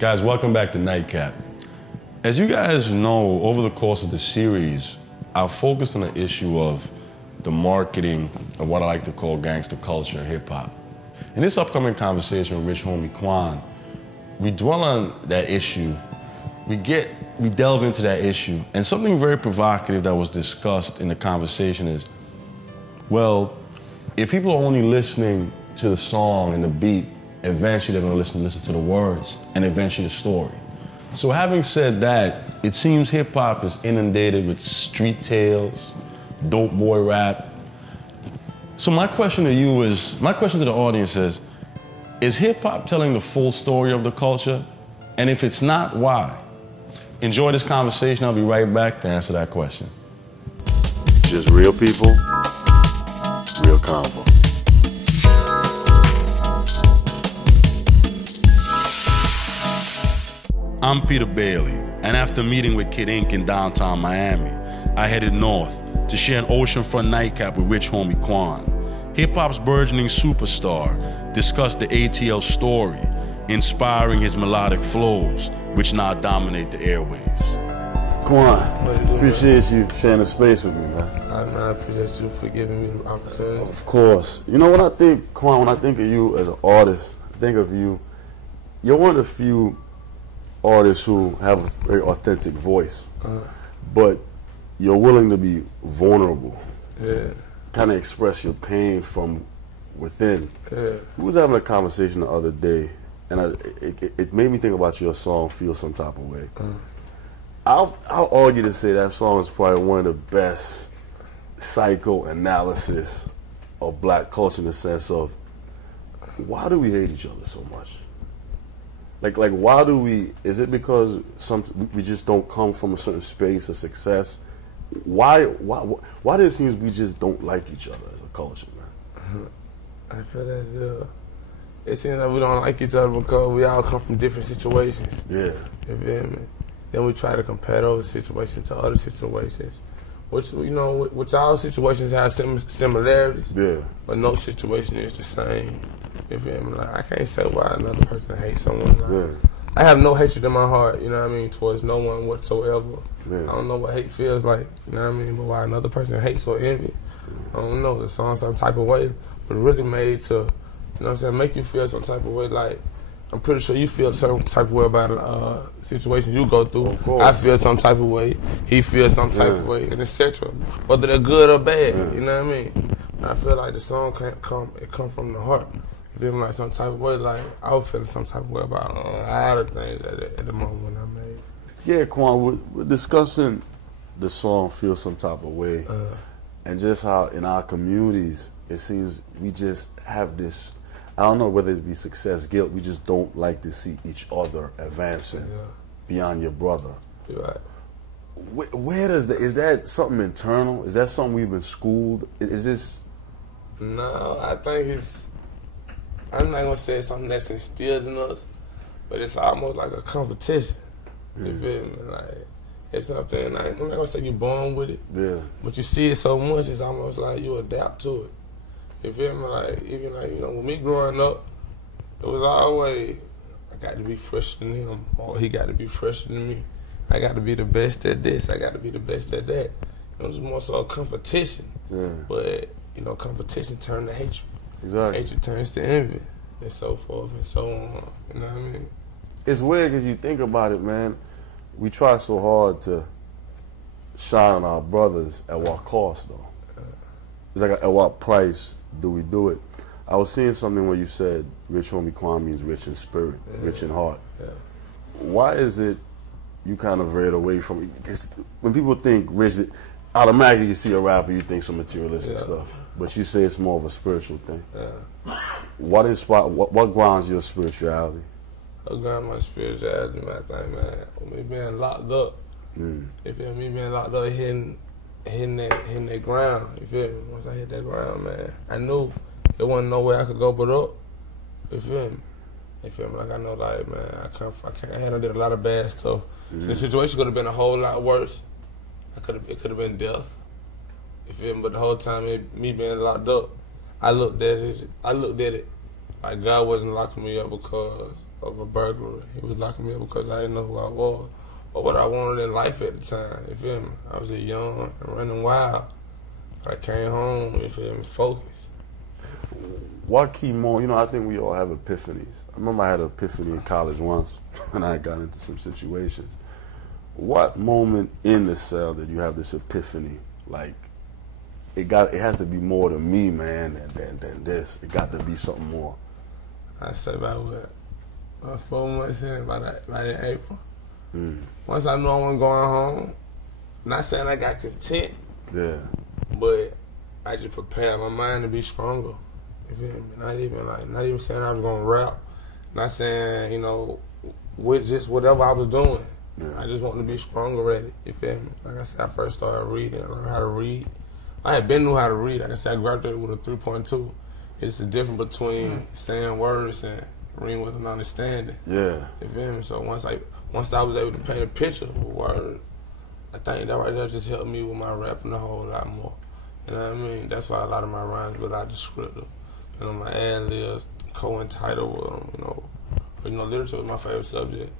Guys, welcome back to NiteCap. As you guys know, over the course of the series, I've focused on the issue of the marketing of what I like to call gangster culture and hip-hop. In this upcoming conversation with Rich Homie Quan, we dwell on that issue, we delve into that issue, and something very provocative that was discussed in the conversation is, well, if people are only listening to the song and the beat, eventually they're gonna listen to the words and eventually the story. So having said that, it seems hip hop is inundated with street tales, dope boy rap. So my question to the audience is hip hop telling the full story of the culture? And if it's not, why? Enjoy this conversation, I'll be right back to answer that question. Just real people, real convo. I'm Peter Bailey, and after meeting with Kid Ink in downtown Miami, I headed north to share an oceanfront nightcap with Rich Homie Quan. Hip-hop's burgeoning superstar discussed the ATL story, inspiring his melodic flows, which now dominate the airwaves. Quan, appreciate you sharing the space with me, man. I appreciate you for giving me the opportunity. Of course. You know what I think, Quan, when I think of you as an artist, I think of you, you're one of the few artists who have a very authentic voice, but you're willing to be vulnerable. Yeah. Kind of express your pain from within. Yeah. We was having a conversation the other day, and it made me think about your song, Feel Some Type of Way. I'll argue to say that song is probably one of the best psychoanalysis of black culture in the sense of, why do we hate each other so much? Like why do we, is it because we just don't come from a certain space of success? Why do it seem we just don't like each other as a culture, man? I feel as if it seems like we don't like each other because we all come from different situations. Yeah. You feel me? Then we try to compare those situations to other situations, which, you know, which all situations have similarities, yeah, but no situation is the same. You feel me? Like, I can't say why another person hates someone. Like, yeah. I have no hatred in my heart, you know what I mean, towards no one whatsoever. Yeah. I don't know what hate feels like, you know what I mean, but why another person hates or envy, I don't know. The song some type of way was really made to, you know what I'm saying, make you feel some type of way. Like, I'm pretty sure you feel some type of way about situations you go through. I feel some type of way, he feels some type of way, and etc. Whether they're good or bad, you know what I mean? And I feel like the song come from the heart. You feel me? Like some type of way, like I was feeling some type of way about a lot of things at the moment when I made. Yeah, Quan, we're discussing the song Feel Some Type of Way, and just how in our communities, it seems we just have this, I don't know whether it be success, guilt, we just don't like to see each other advancing beyond your brother. You're right. Where does that, is that something internal? Is that something we've been schooled? Is this? No, I think it's, I'm not gonna say it's something that's instilled in us, but it's almost like a competition. You feel me? Like, it's something, I'm not gonna say you're born with it, but you see it so much, it's almost like you adapt to it. You feel me? Like, even like, you know, with me growing up, it was always, I got to be fresher than him, or he got to be fresher than me. I got to be the best at this, I got to be the best at that. It was more so a competition, but, you know, competition turned to hatred. Exactly. Hatred turns to envy, and so forth and so on. You know what I mean? It's weird because you think about it, man. We try so hard to shine on our brothers at what cost, though. It's like, at what price do we do it? I was seeing something where you said Rich Homie Quan means rich in spirit, rich in heart. Why is it you kind of veered away from it? Because when people think rich, automatically you see a rapper, you think some materialistic stuff. But you say it's more of a spiritual thing. What grounds your spirituality? What grounds my spirituality, my thing, man. Me being locked up. You feel me? Being locked up, hitting that ground. You feel me? Once I hit that ground, man, I knew there wasn't no way I could go but up. You feel me? You feel me? Like, I know, like, man, I did a lot of bad stuff. The situation could have been a whole lot worse. It could have been death. You feel me? But the whole time, me being locked up, I looked at it Like, God wasn't locking me up because of a burglary. He was locking me up because I didn't know who I was or what I wanted in life at the time, you feel me? I was just young and running wild. I came home, you feel me, focused. What key moment, you know, I think we all have epiphanies. I remember I had an epiphany in college once when I got into some situations. What moment in the cell did you have this epiphany? Like, it has to be more than me, man, than this. It got to be something more. I say about what? 4 months in, by the April. Once I knew I wasn't going home, not saying I got content, yeah, but I just prepared my mind to be stronger. You feel me? Not even saying I was gonna rap. Not saying, you know, with just whatever I was doing. Yeah. I just wanted to be stronger at it. You feel me? Like I said, I first started reading. I learned how to read. I had been knew how to read. Like I said, I graduated with a 3.2. It's the difference between saying words and reading with an understanding. Yeah. You feel me? So once I was able to paint a picture with words, I think that right there just helped me with my rapping a whole lot more. You know what I mean? That's why a lot of my rhymes were a lot descriptive. You know, my ad-libs co-entitled with them, you know, literature was my favorite subject.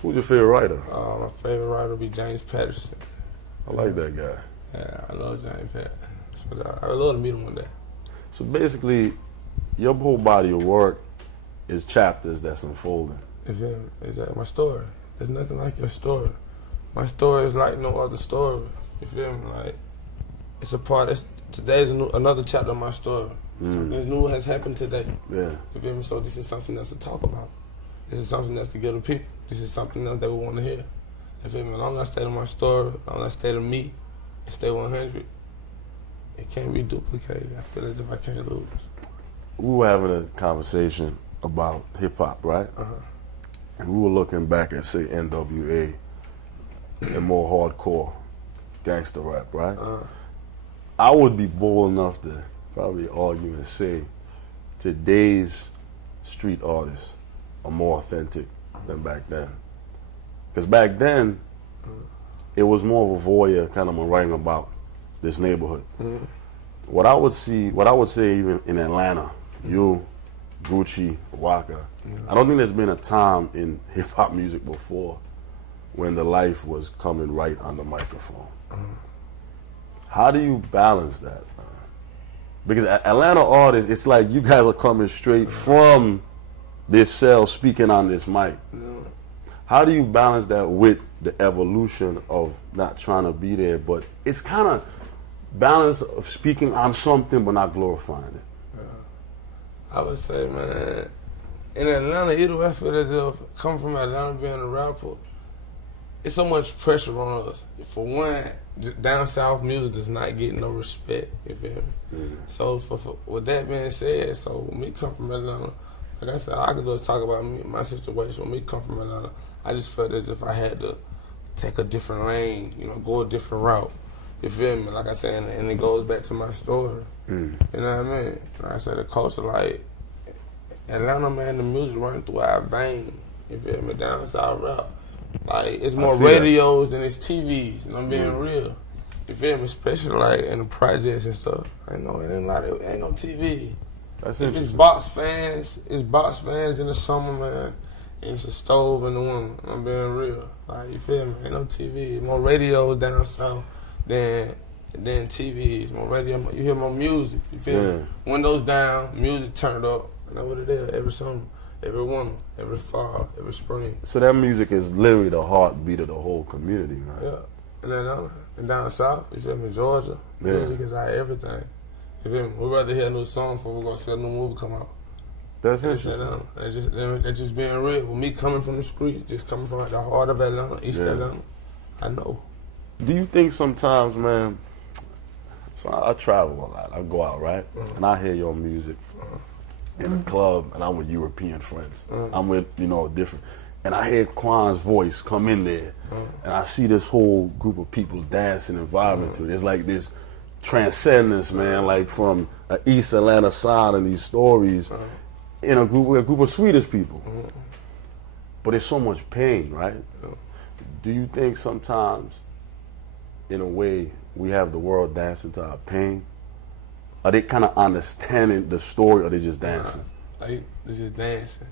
Who's your favorite writer? My favorite writer would be James Patterson. I like that guy. Yeah, I love James Patterson. I would love to meet him one day. So basically, your whole body of work is chapters that's unfolding. Is that my story? There's nothing like your story. My story is like no other story. You feel me? Like, it's a part. Today's another chapter of my story. Something new has happened today. Yeah. You feel me? So this is something else to talk about. This is something else to give to people. This is something else that we want to hear. You feel me? As long as I stay to my story, as long as I stay to me, and stay 100, it can't be duplicated. I feel as if I can't lose. We were having a conversation about hip-hop, right? And we were looking back at, say, NWA and more hardcore gangster rap, right? I would be bold enough to probably argue and say today's street artists are more authentic than back then. Because back then, it was more of a voyeur kind of writing about this neighborhood. What I would say even in Atlanta, you, Gucci, Waka, I don't think there's been a time in hip-hop music before when the life was coming right on the microphone. How do you balance that? Because Atlanta artists, it's like you guys are coming straight from this cell speaking on this mic. How do you balance that with the evolution of not trying to be there, but it's kind of balance of speaking on something but not glorifying it? I would say, man, in Atlanta, either way, I feel as if coming from Atlanta being a rapper, it's so much pressure on us. For one, down south music does not get no respect, you feel me? So with that being said, so when me come from Atlanta, like I said, I could just talk about my situation. When me come from Atlanta, I just felt as if I had to take a different lane, you know, go a different route. You feel me? Like I said, and it goes back to my story. You know what I mean? Like I said, the culture, like, Atlanta, man, the music running through our veins. You feel me? Down south rap. Like, it's more radios than it's TVs, and I'm being real. You feel me? Especially, like, in the projects and stuff. Ain't no TV. That's interesting. It's box fans. It's box fans in the summer, man. And it's a stove in the winter. I'm being real. Like, you feel me? Ain't no TV. More radio down south than TVs. More radio. You hear more music. You feel me? Windows down, music turned up. I know what it is. Every summer, every winter, every fall, every spring. So that music is literally the heartbeat of the whole community, right? Yeah. And then down south, you feel me? Georgia, music is our everything. You feel me? We'd rather hear a new song before we're going to see a new movie come out. That's interesting. It's just being real. With me coming from the streets, just coming from the heart of Atlanta, East Atlanta, I know. Do you think sometimes, man, so I travel a lot. I go out, right? And I hear your music in a club, and I'm with European friends. I'm with, different. And I hear Quan's voice come in there, and I see this whole group of people dancing and vibing to it. It's like this transcendence, man, like from an East Atlanta side of these stories in a group of Swedish people. But it's so much pain, right? Do you think sometimes, in a way, we have the world dancing to our pain? Are they kind of understanding the story, or are they just dancing? Like, it's just dancing.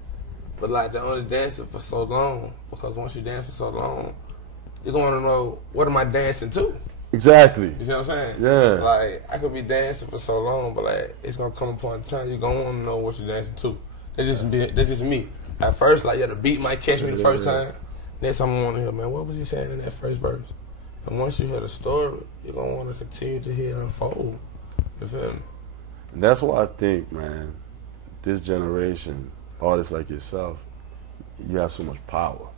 But, like, they're only dancing for so long, because once you dance for so long, you're going to know, what am I dancing to? Exactly. You see what I'm saying? Yeah. Like, I could be dancing for so long, but, like, it's going to come upon a time you're going to want to know what you're dancing to. That's just me. At first, like, yeah, the beat might catch me the first time. Then someone want to hear, man, what was he saying in that first verse? And once you hear the story, you're going to want to continue to hear it unfold. You feel me? And that's why I think, man, this generation, artists like yourself, you have so much power.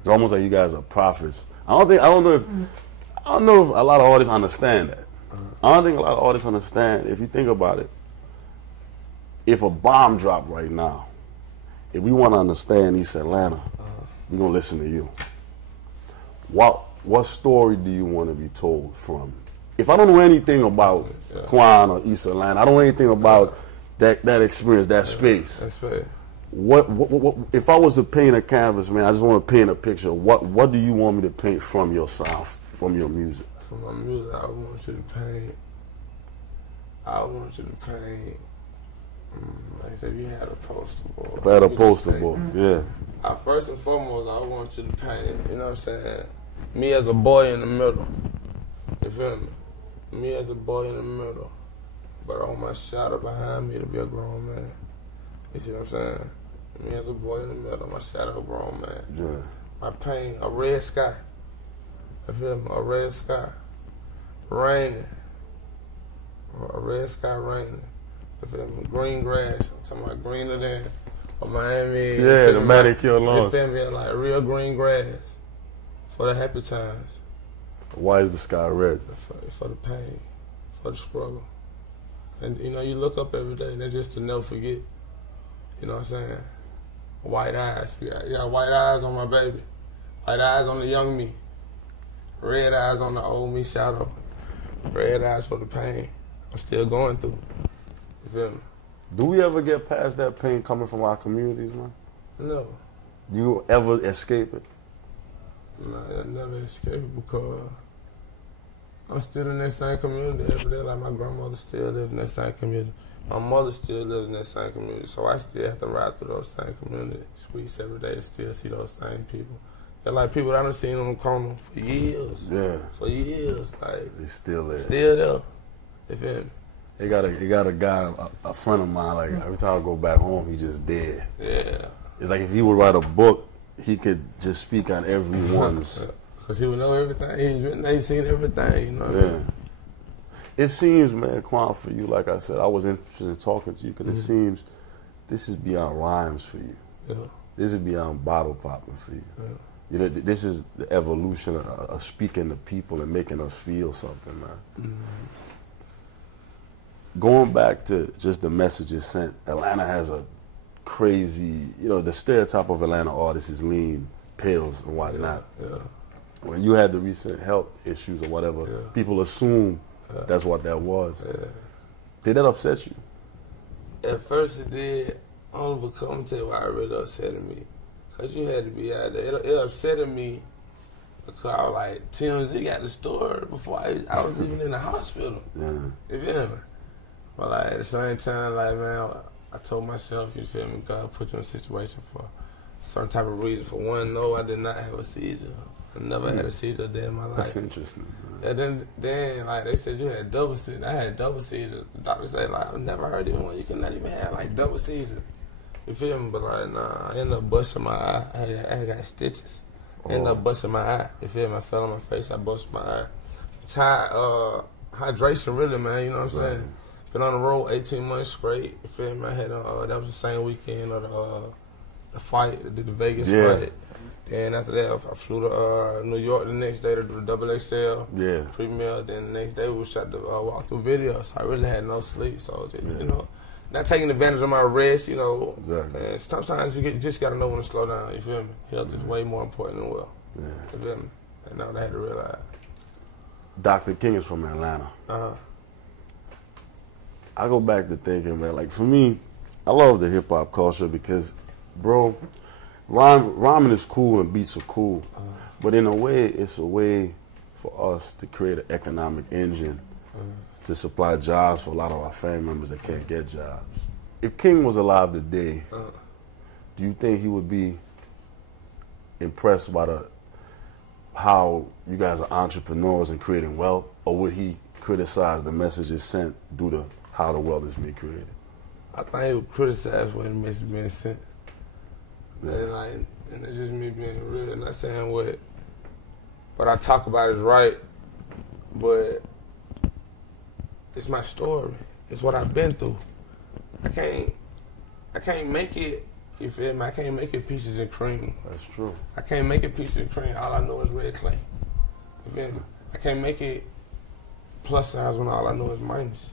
It's almost like you guys are prophets. I don't know if a lot of artists understand that. I don't think a lot of artists understand. If you think about it, if a bomb dropped right now, if we want to understand East Atlanta, we're gonna listen to you. What story do you want to be told from? If I don't know anything about Quan or East Atlanta, I don't know anything about that experience, that space. That's fair. What if I was to paint a canvas, man? I just want to paint a picture. What do you want me to paint from your sound, from your music? From my music, I want you to paint. Like I said, you had a poster board. If I had a poster board, yeah. First and foremost, I want you to paint, you know what I'm saying, me as a boy in the middle. You feel me? Me as a boy in the middle. But I want my shadow behind me to be a grown man. You see what I'm saying? Me as a boy in the middle, my shadow a grown man. Yeah. I paint a red sky. You feel me? A red sky. Raining. A red sky raining. You feel me? Green grass. I'm talking about greener than Miami. Yeah, the manicure lawns. You feel me? Like real green grass. For the happy times. Why is the sky red? For the pain. For the struggle. And, you know, you look up every day, and that's just to never forget. You know what I'm saying? White eyes. You got white eyes on my baby. White eyes on the young me. Red eyes on the old me shadow. Red eyes for the pain I'm still going through. You feel me? Do we ever get past that pain coming from our communities, man? No. You ever escape it? No, I never escape it because I'm still in that same community every day. Like my grandmother still lives in that same community. My mother still lives in that same community. So I still have to ride through those same community streets every day to still see those same people. They're like people that I've seen on the corner for years. Yeah. For years. Like, they still there. Still there. You feel me? They got a guy, a friend of mine, like every time I go back home, he just dead. Yeah. It's like if he would write a book, he could just speak on everyone's. Because he would know everything. He's seen everything, you know. Yeah. It seems, man, Quan, for you, like I said, I was interested in talking to you because it seems this is beyond rhymes for you. Yeah. This is beyond bottle popping for you. Yeah. You know, this is the evolution of speaking to people and making us feel something, man. Going back to just the messages sent, Atlanta has a crazy, you know, the stereotype of Atlanta artists is lean, pills, and whatnot. Yeah. When you had the recent health issues or whatever, people assume that's what that was. Yeah. Did that upset you? At first it did, only because I'm going to tell you why it really upset me. Because you had to be out there. It upset me because I was like, TMZ got the story before I was even in the hospital. Yeah. You feel me? But like, at the same time, like, man, I told myself, you feel me, God put you in a situation for certain type of reason. For one, no, I did not have a seizure. I never had a seizure a day in my life. That's interesting. Man. And then, like, they said you had double seizures. I had double seizures. The doctor said, like, I've never heard anyone. You cannot even have, like, double seizures. You feel me? But, like, nah, I ended up busting my eye. I got stitches. I ended up busting my eye. You feel me? I fell on my face. I busted my eye. Hydration, really, man. You know what I'm saying? Been on the road 18 months straight. You feel me? I had that was the same weekend of the fight, the Vegas fight. Then after that, I flew to New York the next day to do the XXL premiere. Then the next day we shot the walkthrough video. So I really had no sleep. So just, you know, not taking advantage of my rest. You know, and sometimes you just gotta know when to slow down. You feel me? Health is way more important than wealth. You feel me? And now I had to realize. Dr. King is from Atlanta. I go back to thinking, man, like for me, I love the hip hop culture because, bro, rhyming is cool and beats are cool, but in a way, it's a way for us to create an economic engine to supply jobs for a lot of our family members that can't get jobs. if King was alive today, do you think he would be impressed by how you guys are entrepreneurs and creating wealth, or would he criticize the messages sent due to how the wealth is being created? I think he would criticize when the message is being sent. Yeah. And it's just me being real, not saying what I talk about is right, but it's my story. It's what I've been through. I can't make it, you feel me? I can't make it peaches and cream. That's true. I can't make it peaches and cream. All I know is red clay. You feel me? I can't make it plus size when all I know is minus.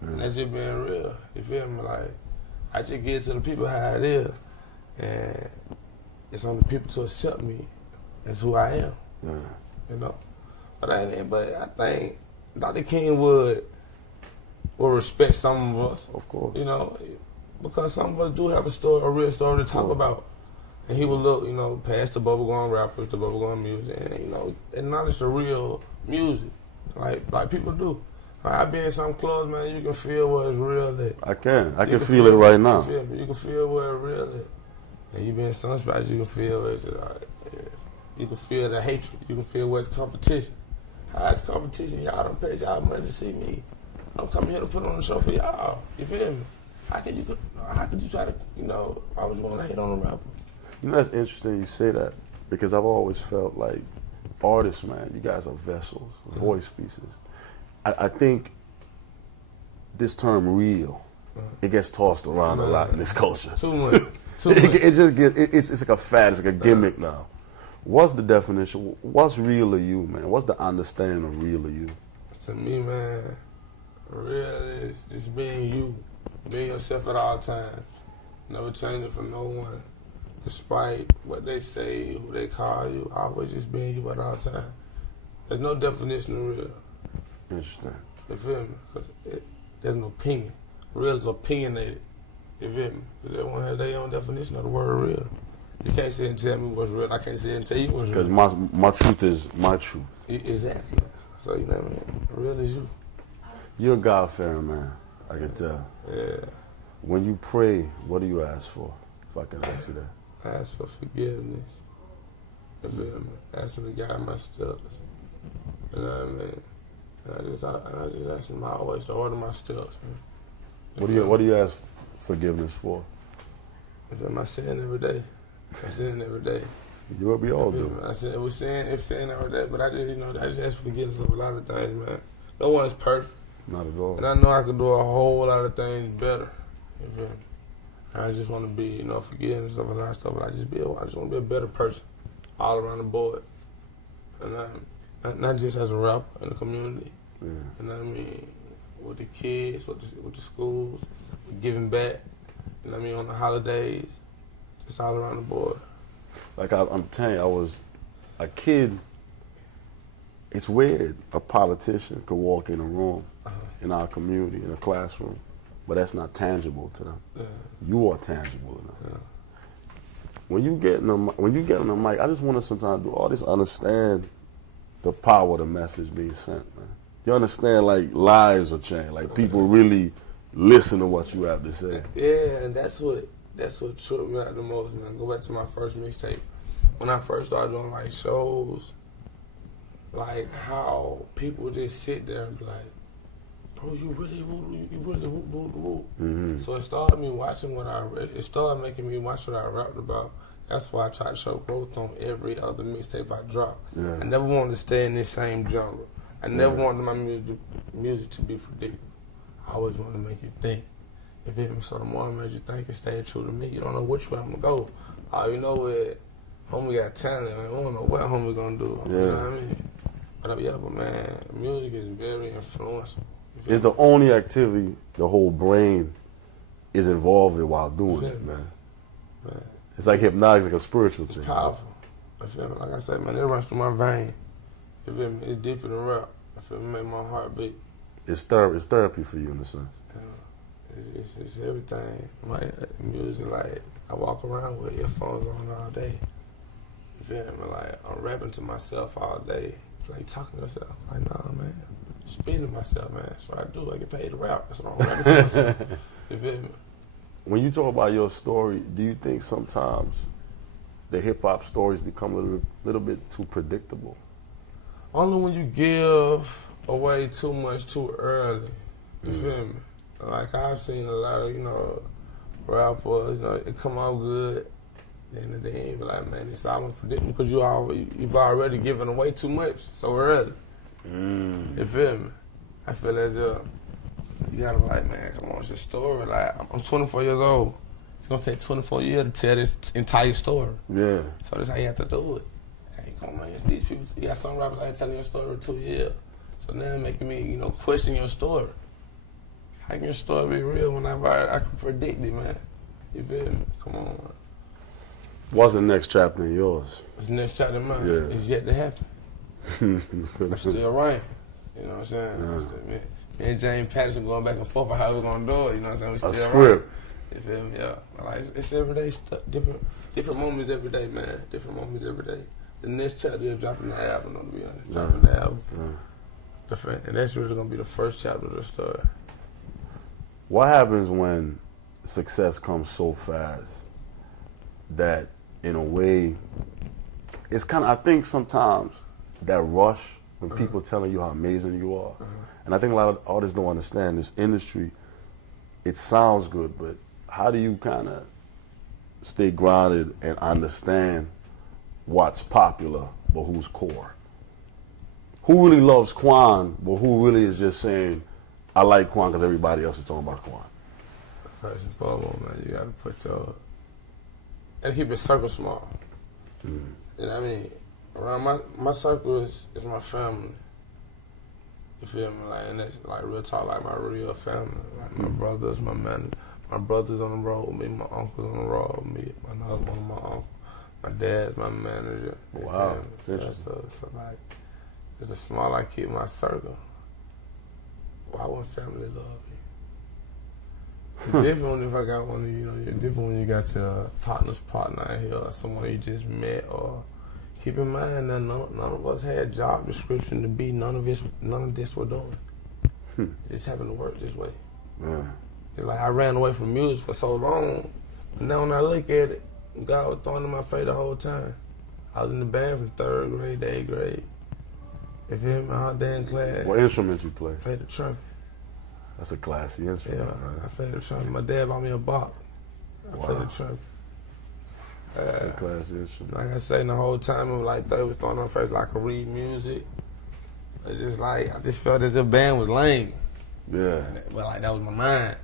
And that's just being real. You feel me? Like, I just get to the people how it is. And it's on the people to accept me as who I am. Yeah. You know? But I think Dr. King would respect some of us. Of course. You know, because some of us do have a real story to talk about. And he would look, you know, past the bubblegum rappers, the bubblegum music, and, you know, acknowledge the real music, like people do. Like, I be in some clubs, man, you can feel what is real at. I can feel it right now. You can feel what is real at. And you be in some spots, you can feel it's you can feel the hatred. You can feel what's competition. How it's competition, y'all don't pay y'all money to see me. I'm coming here to put on a show for y'all. You feel me? How could you try to, you know, I was going to hate on a rapper? You know, that's interesting you say that, because I've always felt like artists, man, you guys are vessels, voice pieces. I think this term real, it gets tossed around a lot in this culture. Too much. It just gets, it's like a fad, it's like a gimmick now. What's the definition? What's real to you, man? What's the understanding of real to you? To me, man, real is just being you. Being yourself at all times. Never changing for no one. Despite what they say, who they call you, always just being you at all times. There's no definition of real. Interesting. You feel me? Because there's no opinion. Real is opinionated. You feel me? Because everyone has their own definition of the word real. You can't sit and tell me what's real. I can't sit and tell you what's real. Because my truth is my truth. Exactly. So, you know what I mean? Real is you. You're a God-fearing man, I can tell. Yeah. When you pray, what do you ask for? If I can ask you that. I ask for forgiveness. You feel me? Ask him to guide my steps. You know what I mean? And I just ask him always to order my steps, man. What do you ask forgiveness for? I feel my sin every day. I sin every day. We all do. I sin every day, but I just ask forgiveness of a lot of things, man. No one's perfect. Not at all. And I know I could do a whole lot of things better. You feel me? I just want to be, you know, forgiveness of a lot of stuff, but I just want to be a better person all around the board. And not just as a rapper in the community. Yeah. You know what I mean? With the kids, with the schools, with giving back. You know what I mean? On the holidays, just all around the board. Like I'm telling you, I was a kid. It's weird. A politician could walk in a room in our community, in a classroom, but that's not tangible to them. Yeah. You are tangible enough. Yeah. When you get on the mic, I just want to sometimes do all this, understand the power of the message being sent, man. You understand, like, lives are changed. Like, people really listen to what you have to say. Yeah, and that's what tripped me out the most, man. Go back to my first mixtape. When I first started doing, like, shows, like, how people just sit there and be like, bro, you really woo. Mm-hmm. So it started me watching it started making me watch what I rapped about. That's why I try to show growth on every other mixtape I drop. Yeah. I never wanted to stay in this same genre. I never wanted my music to be predictable. I always wanted to make you think. You feel me? So the more I made you think and stay true to me, you don't know which way I'm going to go. All you know is, homie got talent. Man. We don't know what homie going to do. Yeah. You know what I mean? But man, music is very influential. It's the only activity the whole brain is involved in while doing it, man. It's like hypnotic, like a spiritual thing. It's powerful. You feel me? Like I said, man, it runs through my vein. You feel me? It's deeper than rap. I feel me? Make my heart beat. It's therapy for you in a sense. Yeah. It's everything. My music, like, I walk around with earphones on all day. You feel me? Like, I'm rapping to myself all day. Like, talking to myself. Like, nah, man. Speaking to myself, man. That's what I do. I get paid to rap. That's what I'm rapping to myself. You feel me? when you talk about your story, do you think sometimes the hip hop stories become a little bit too predictable? Only when you give away too much too early. You feel me? Like I've seen a lot of, you know, rappers, you know, it come out good, then they ain't be like, man, it's all predictable because you've already given away too much so early. You feel me? I feel as if you gotta be like, man, come on, it's a story. Like, I'm 24 years old. It's gonna take 24 years to tell this entire story. Yeah. So that's how you have to do it. Hey, come on, man. These people, you got some rappers out here telling your story in 2 years. So now it's making me, you know, question your story. How can your story be real when I can predict it, man? You feel me? Come on, man. What's the next chapter in yours? What's the next chapter in mine? Yeah. It's yet to happen. I'm still writing. You know what I'm saying? Me and James Patterson going back and forth on how we're going to do it. You know what I'm saying? We still a script. You feel me? Yeah. Like, it's everyday stuff. Different moments every day, man. Different moments every day. The next chapter is dropping the album, to be honest. Dropping the album. Different. And that's really going to be the first chapter of the story. What happens when success comes so fast that, in a way, it's kind of, I think sometimes that rush when people telling you how amazing you are, and I think a lot of artists don't understand this industry, it sounds good, but how do you kind of stay grounded and understand what's popular but who's core? Who really loves Quan, but who really is just saying, I like Quan because everybody else is talking about Quan? First and foremost, man, you gotta put your, and keep your circle small. You know what I mean? Around my circle is my family. You feel me? Like, and that's like real talk, like my real family. Like my brothers, my man, my brothers on the road with me, my uncles on the road with me, another one of my uncles. My dad's my manager. Wow. So like, it's a small I keep my circle. Why wouldn't family love me? It's different if I got one of you know, it's different when you got your partner out here or someone you just met, or keep in mind that none of us had job description to be none of this we're doing. It just happened to work this way. It's like I ran away from music for so long, but now when I look at it, God was throwing in my face the whole time. I was in the band from 3rd grade to 8th grade. You feel me? All day in class. What instruments you play? I played the trumpet. That's a classy instrument. Yeah, man. I played the trumpet. My dad bought me a box. I played the trumpet. That's a classy instrument. Like I say, the whole time it was like they was throwing on my face like I could read music. It's just like I just felt as if band was lame. Yeah. But like that was my mind.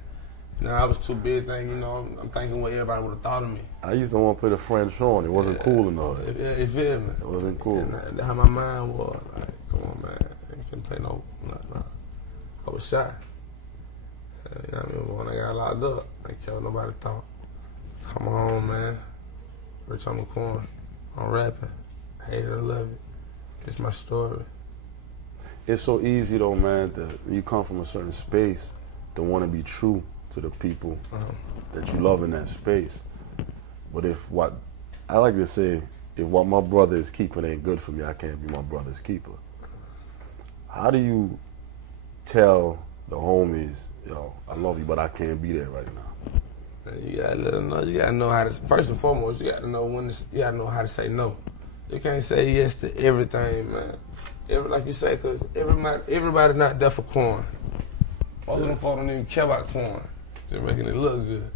You know, I was too big thinking, you know, I'm thinking what everybody would have thought of me. I used to want to play the French horn. It wasn't cool enough. You feel me? It wasn't cool. And how my mind was, like, come on, man, you couldn't play no. I was shy. You know what I mean? When I got locked up, I didn't care what nobody thought. Come on, man. Rich Homie Quan. I'm rapping. Hate it or love it. It's my story. It's so easy though, man, that you come from a certain space to want to be true to the people that you love in that space. But if what, I like to say, if what my brother is keeping ain't good for me, I can't be my brother's keeper. How do you tell the homies, yo, I love you, but I can't be there right now? You gotta let them know. You gotta know how to. First and foremost, you gotta know when. You gotta know how to say no. You can't say yes to everything, man. Like you say, cause everybody not there for Quan. Most of them folks don't even care about Quan. Just making it look good.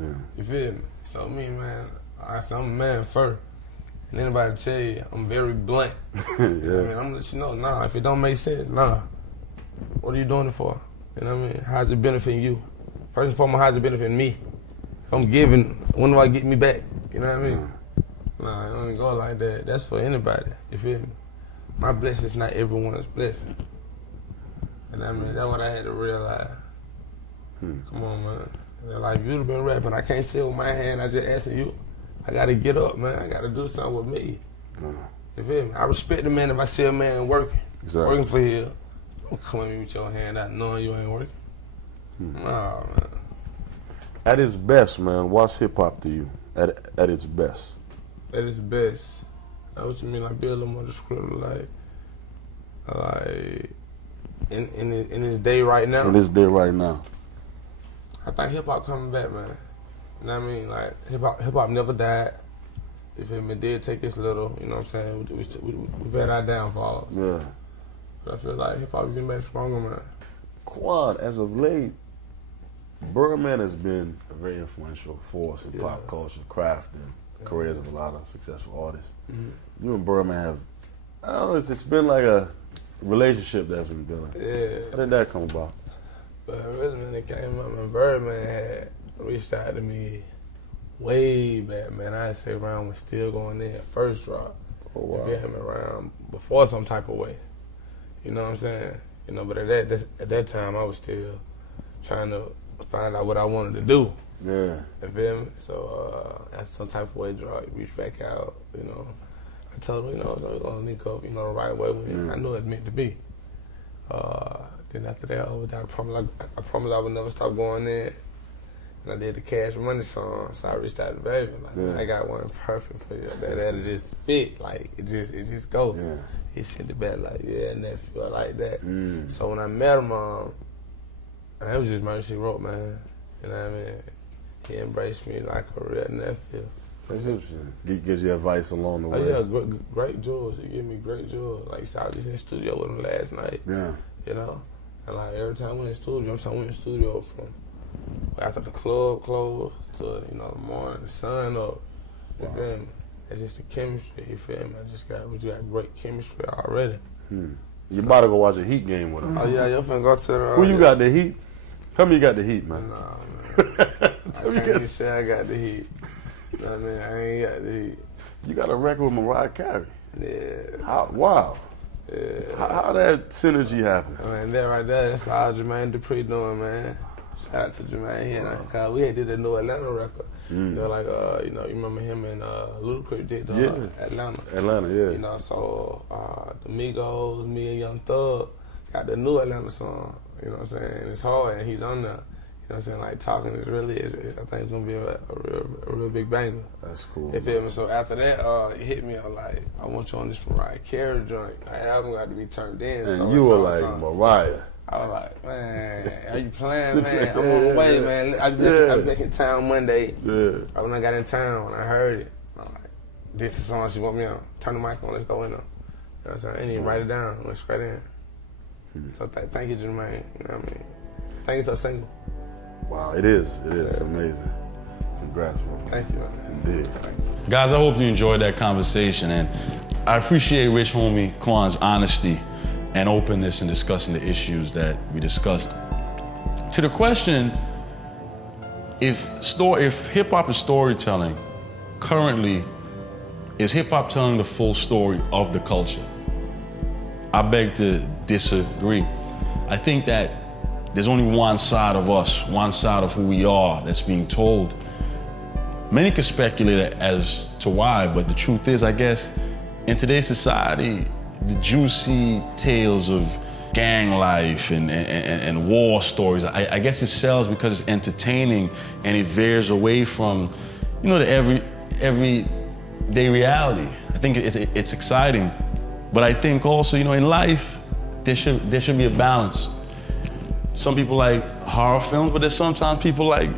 Yeah. You feel me? So me, man, I say I'm a man first. And anybody tell you, I'm very blunt. Yeah. You know what I mean? I'm gonna let you know, nah, if it don't make sense, nah. What are you doing it for? You know what I mean? How's it benefiting you? First and foremost, how's it benefiting me? If I'm giving, when do I get me back? You know what I mean? Nah, I don't even go like that. That's for anybody. You feel me? My blessing's not everyone's blessing. And I mean, that's what I had to realize. Come on, man. And like, you'd have been rapping. I can't sit with my hand. I just asking you. I got to get up, man. I got to do something with me. You feel me? I respect the man if I see a man working. Exactly. Working for him. Don't come at me with your hand out knowing you ain't working. Nah, man. At its best, man, what's hip-hop to you? At its best? At its best. That's what you mean, like, be a little more descriptive, like in this day right now. In this day right now. I think hip hop coming back, man. You know what I mean? Like, hip hop never died. You feel me? It did take its little, you know what I'm saying? We've had our downfalls. Yeah. But I feel like hip hop is getting back stronger, man. Quan, as of late, Birdman has been a very influential force in pop culture, craft, and careers of a lot of successful artists. Mm-hmm. You and Birdman have, I don't know, it's just been like a relationship that's been building. Yeah. How did that come about? But really, when it came up, man, Birdman had reached out to me way back, man. I'd say around when Still Going In, first drop. Oh, wow. You feel me? Around before some type of way. You know what I'm saying? You know, but at that time, I was still trying to find out what I wanted to do. Yeah. You feel me? So, after some type of way drop, reached back out, you know. I told him, you know, so we're going to link up, you know, the right way. I knew it was meant to be. Then after that, I promised I would never stop going in. And I did the Cash Money song, so I reached out to Baby. Like, I got one perfect for you. That'll just fit. Like, it just go. Yeah. He sent it back like, yeah, nephew, I like that. So when I met him, it was just murder she wrote, man. You know what I mean? He embraced me like a real nephew. That's interesting. He gives you advice along the way. Oh, yeah, great jewels. He gave me great jewels. Like, so I was just in the studio with him last night. Yeah. You know? And, like, every time we in the studio, we in the studio from after the club closed to, you know, the morning, the sun up. You feel me? It's just the chemistry, you feel me? We just got great chemistry already. You about to go watch a Heat game with him. Oh, yeah, you finna go to the... Who you got the Heat? Tell me you got the Heat, man. Nah, man. I can't even say I got the Heat. You know what I mean? I ain't got the Heat. You got a record with Mariah Carey. Yeah. Wow. Yeah. How that synergy happen? I mean, that right there, that's all Jermaine Dupri doing, man. Shout out to Jermaine. We had did a new Atlanta record. You know, like, you know, you remember him and Ludacris did Atlanta. Atlanta, yeah. You know, so the Migos, me and Young Thug got the new Atlanta song. You know what I'm saying? And it's hard, and he's on there. You know what I'm saying? Like, talking is really, I think it's going to be a real big banger. That's cool. You feel me? So after that, it hit me, I was like, I want you on this Mariah Carey joint. The album got to be turned in. And so you were like, Mariah. I was like, man, are you playing, man? I'm on the way, man. I be back in town Monday. Yeah. When I got in town, I heard it. I'm like, this is the song she want me on. Turn the mic on, let's go in there. You know what I'm saying? I didn't even write it down. Went straight in. So thank you, Jermaine. You know what I mean? Thank you so single. Wow, it is. It's amazing. Congrats, bro. Thank you, man. Indeed. Guys, I hope you enjoyed that conversation, and I appreciate Rich Homie Quan's honesty and openness in discussing the issues that we discussed. To the question, if hip-hop is storytelling, currently, is hip-hop telling the full story of the culture? I beg to disagree. I think that there's only one side of us, one side of who we are that's being told. Many can speculate as to why, but the truth is, I guess, in today's society, the juicy tales of gang life and war stories, I guess it sells because it's entertaining and it veers away from, you know, the everyday reality. I think it's exciting, but I think also, you know, in life, there should be a balance. Some people like horror films, but there's sometimes people like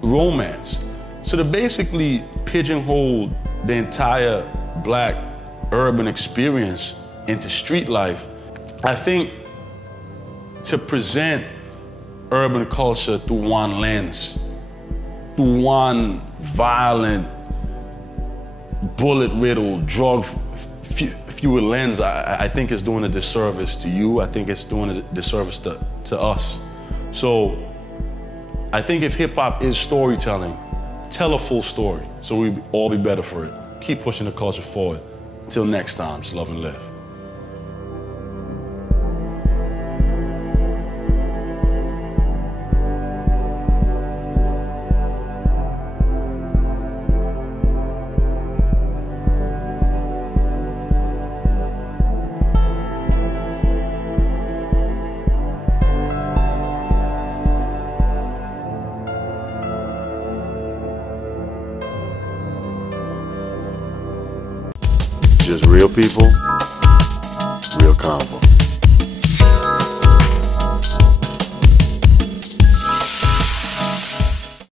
romance. So to basically pigeonhole the entire black urban experience into street life, I think to present urban culture through one lens, through one violent, bullet-riddled, drug-fueled lens, I think it's doing a disservice to you. I think it's doing a disservice to us. So I think if hip-hop is storytelling, tell a full story so we all be better for it. Keep pushing the culture forward. Till next time, it's love and live. Just real people, real convo.